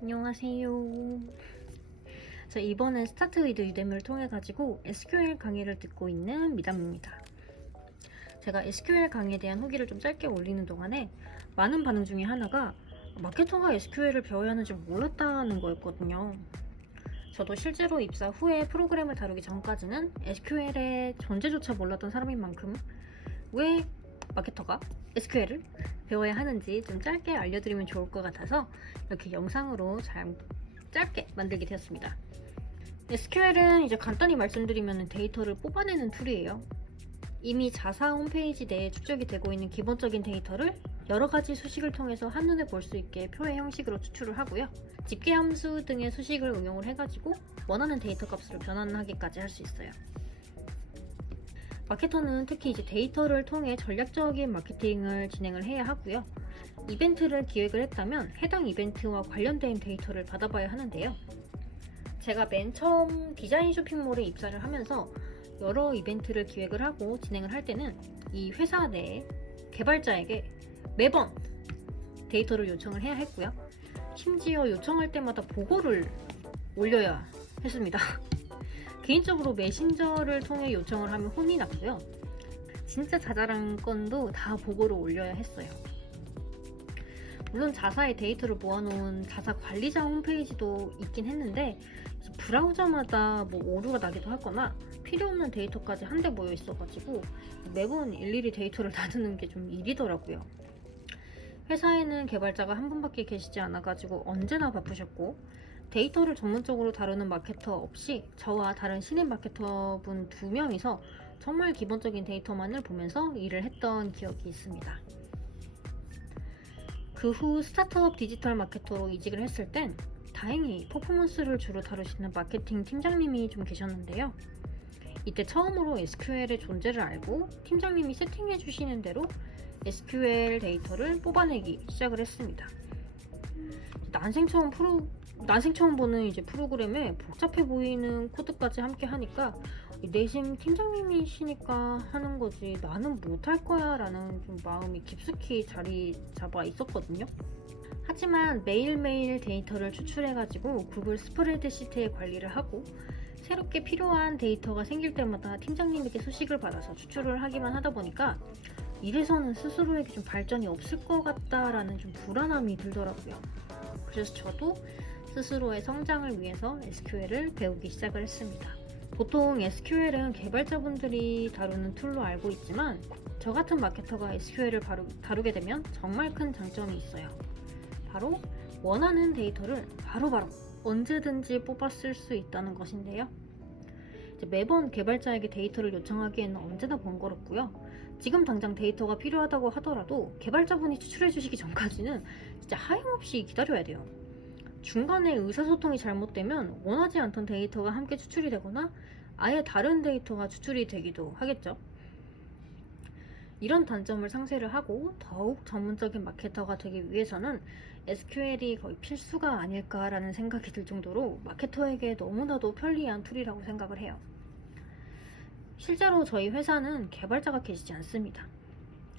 안녕하세요. 저 이번에 스타트 위드 유데미를 통해 가지고 SQL 강의를 듣고 있는 미담입니다. 제가 SQL 강의에 대한 후기를 좀 짧게 올리는 동안에 많은 반응 중에 하나가 마케터가 SQL을 배워야 하는지 몰랐다는 거였거든요. 저도 실제로 입사 후에 프로그램을 다루기 전까지는 SQL의 존재조차 몰랐던 사람인 만큼 왜 마케터가 SQL을 배워야 하는지 좀 짧게 알려드리면 좋을 것 같아서 이렇게 영상으로 짧게 만들게 되었습니다. SQL은 이제 간단히 말씀드리면 데이터를 뽑아내는 툴이에요. 이미 자사 홈페이지 내에 축적이 되고 있는 기본적인 데이터를 여러 가지 수식을 통해서 한눈에 볼 수 있게 표의 형식으로 추출을 하고요. 집계 함수 등의 수식을 응용을 해가지고 원하는 데이터 값으로 변환하기까지 할 수 있어요. 마케터는 특히 이제 데이터를 통해 전략적인 마케팅을 진행을 해야 하고요. 이벤트를 기획을 했다면 해당 이벤트와 관련된 데이터를 받아봐야 하는데요. 제가 맨 처음 디자인 쇼핑몰에 입사를 하면서 여러 이벤트를 기획을 하고 진행을 할 때는 이 회사 내 개발자에게 매번 데이터를 요청을 해야 했고요. 심지어 요청할 때마다 보고를 올려야 했습니다. 개인적으로 메신저를 통해 요청을 하면 혼이 났고요. 진짜 자잘한 건도 다 보고를 올려야 했어요. 물론 자사의 데이터를 모아놓은 자사 관리자 홈페이지도 있긴 했는데 브라우저마다 오류가 나기도 하거나 필요 없는 데이터까지 한데 모여 있어가지고 매번 일일이 데이터를 나누는 게 좀 일이더라고요. 회사에는 개발자가 한 분밖에 계시지 않아가지고 언제나 바쁘셨고 데이터를 전문적으로 다루는 마케터 없이 저와 다른 신입 마케터분 2명이서 정말 기본적인 데이터만을 보면서 일을 했던 기억이 있습니다. 그 후 스타트업 디지털 마케터로 이직을 했을 땐 다행히 퍼포먼스를 주로 다루시는 마케팅 팀장님이 좀 계셨는데요. 이때 처음으로 SQL의 존재를 알고 팀장님이 세팅해 주시는 대로 SQL 데이터를 뽑아내기 시작을 했습니다. 난생 처음 보는 이제 프로그램에 복잡해 보이는 코드까지 함께 하니까 내심 팀장님이시니까 하는 거지 나는 못할 거야 라는 좀 마음이 깊숙이 자리 잡아 있었거든요. 하지만 매일매일 데이터를 추출해가지고 구글 스프레드시트에 관리를 하고 새롭게 필요한 데이터가 생길 때마다 팀장님에게 소식을 받아서 추출을 하기만 하다 보니까 이래서는 스스로에게 좀 발전이 없을 것 같다라는 좀 불안함이 들더라고요. 그래서 저도 스스로의 성장을 위해서 SQL을 배우기 시작을 했습니다. 보통 SQL은 개발자분들이 다루는 툴로 알고 있지만 저 같은 마케터가 SQL을 다루게 되면 정말 큰 장점이 있어요. 바로 원하는 데이터를 바로바로 언제든지 뽑아 쓸 수 있다는 것인데요. 매번 개발자에게 데이터를 요청하기에는 언제나 번거롭고요. 지금 당장 데이터가 필요하다고 하더라도 개발자분이 추출해 주시기 전까지는 진짜 하염없이 기다려야 돼요. 중간에 의사소통이 잘못되면 원하지 않던 데이터가 함께 추출이 되거나 아예 다른 데이터가 추출이 되기도 하겠죠. 이런 단점을 상쇄를 하고 더욱 전문적인 마케터가 되기 위해서는 SQL이 거의 필수가 아닐까라는 생각이 들 정도로 마케터에게 너무나도 편리한 툴이라고 생각을 해요. 실제로 저희 회사는 개발자가 계시지 않습니다.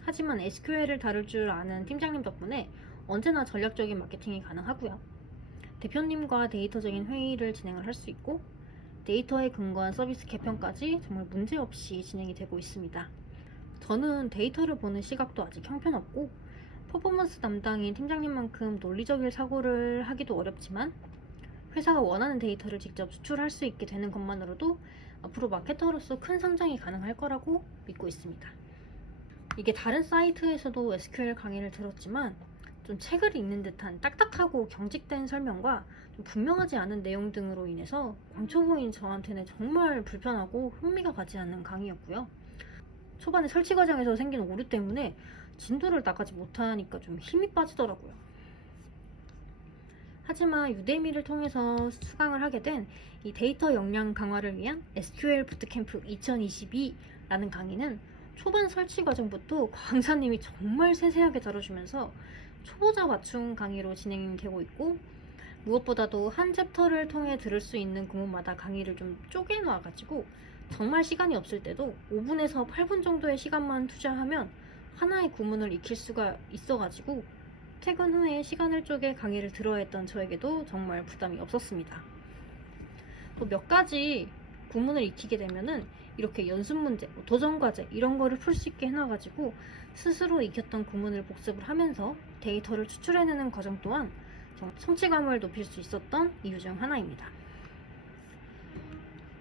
하지만 SQL을 다룰 줄 아는 팀장님 덕분에 언제나 전략적인 마케팅이 가능하고요. 대표님과 데이터적인 회의를 진행을 할 수 있고 데이터에 근거한 서비스 개편까지 정말 문제없이 진행이 되고 있습니다. 저는 데이터를 보는 시각도 아직 형편없고 퍼포먼스 담당인 팀장님만큼 논리적인 사고를 하기도 어렵지만 회사가 원하는 데이터를 직접 추출할 수 있게 되는 것만으로도 앞으로 마케터로서 큰 성장이 가능할 거라고 믿고 있습니다. 이게 다른 사이트에서도 SQL 강의를 들었지만 좀 책을 읽는 듯한 딱딱하고 경직된 설명과 좀 분명하지 않은 내용 등으로 인해서 광초보인 저한테는 정말 불편하고 흥미가 가지 않는 강의였고요. 초반에 설치 과정에서 생긴 오류 때문에 진도를 나가지 못하니까 좀 힘이 빠지더라고요. 하지만 유데미를 통해서 수강을 하게 된 이 데이터 역량 강화를 위한 SQL 부트캠프 2022라는 강의는 초반 설치 과정부터 강사님이 정말 세세하게 다뤄주면서 초보자 맞춤 강의로 진행되고 있고 무엇보다도 한 챕터를 통해 들을 수 있는 구문마다 강의를 좀 쪼개놔가지고 정말 시간이 없을 때도 5분에서 8분 정도의 시간만 투자하면 하나의 구문을 익힐 수가 있어가지고 퇴근 후에 시간을 쪼개 강의를 들어야 했던 저에게도 정말 부담이 없었습니다. 또 몇 가지 구문을 익히게 되면은 이렇게 연습 문제, 도전 과제 이런 거를 풀 수 있게 해놔가지고 스스로 익혔던 구문을 복습을 하면서 데이터를 추출해내는 과정 또한 성취감을 높일 수 있었던 이유 중 하나입니다.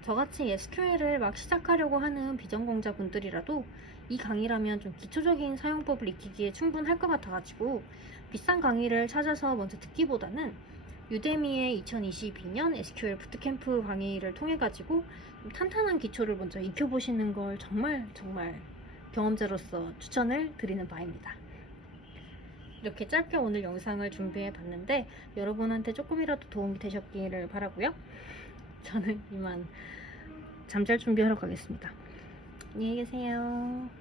저같이 SQL을 막 시작하려고 하는 비전공자분들이라도 이 강의라면 좀 기초적인 사용법을 익히기에 충분할 것 같아가지고 비싼 강의를 찾아서 먼저 듣기보다는 유데미의 2022년 SQL 부트캠프 강의를 통해가지고 좀 탄탄한 기초를 먼저 익혀보시는 걸 정말 경험자로서 추천을 드리는 바입니다. 이렇게 짧게 오늘 영상을 준비해 봤는데 여러분한테 조금이라도 도움이 되셨기를 바라고요. 저는 이만 잠잘 준비하러 가겠습니다. 안녕히 계세요.